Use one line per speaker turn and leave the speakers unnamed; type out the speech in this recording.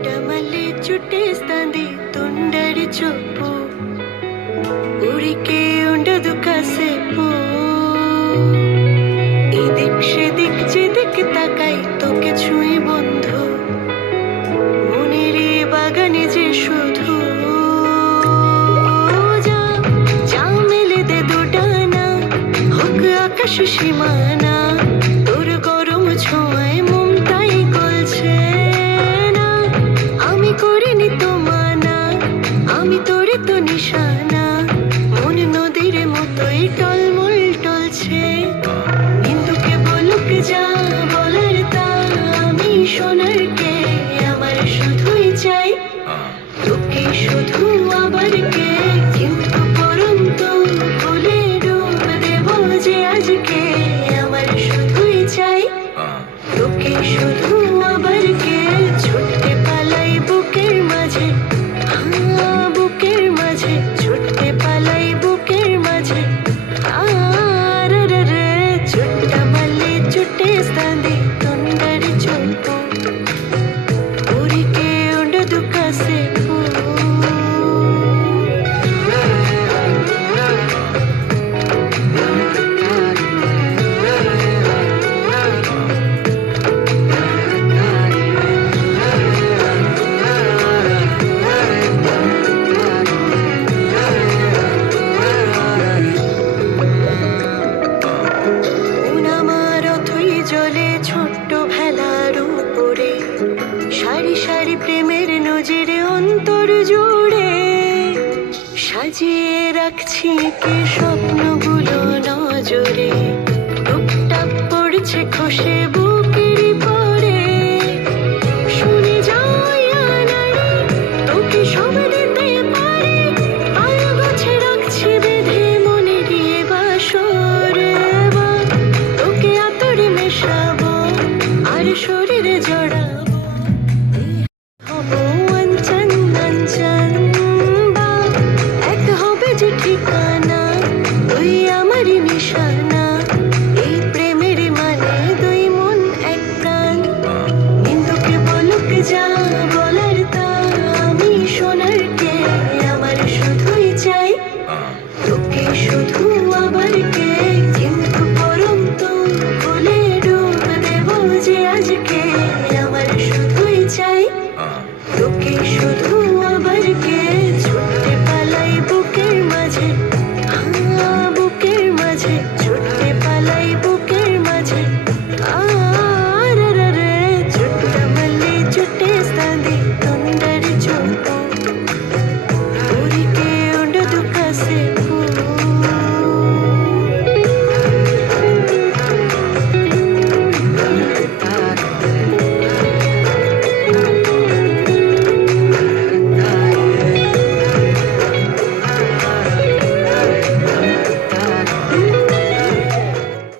ചുട്ടമല്ലേ ചുട്ടേ സ്ഥാന്തി തുണ്ടടിച്ചൊപ്പോ ഉറിക്കേണ്ടതു കസപ്പോ এদিক সেদিক যেদিক তাকাই তোকে ছুঁয়ে বন্ধু মনের বাগানে যে শুধু যা দে নিশানা মন নদীর মতোই টলমল টলছে। হিন্দুকে বলুক যা বলার তা, আমি শোনার কে, আমার শুধুই চাই। তোকে শুধু আবার কে, কিন্তু পরন্তু ভুলে ডুব দেব যে আজকে, আমার শুধুই চাই। তোকে শুধু জলে ছোট্ট ভেলার উপরে সারি সারি প্রেমের নজরে অন্তর জুড়ে সাজিয়ে রাখছি কে স্বপ্নগুলো রে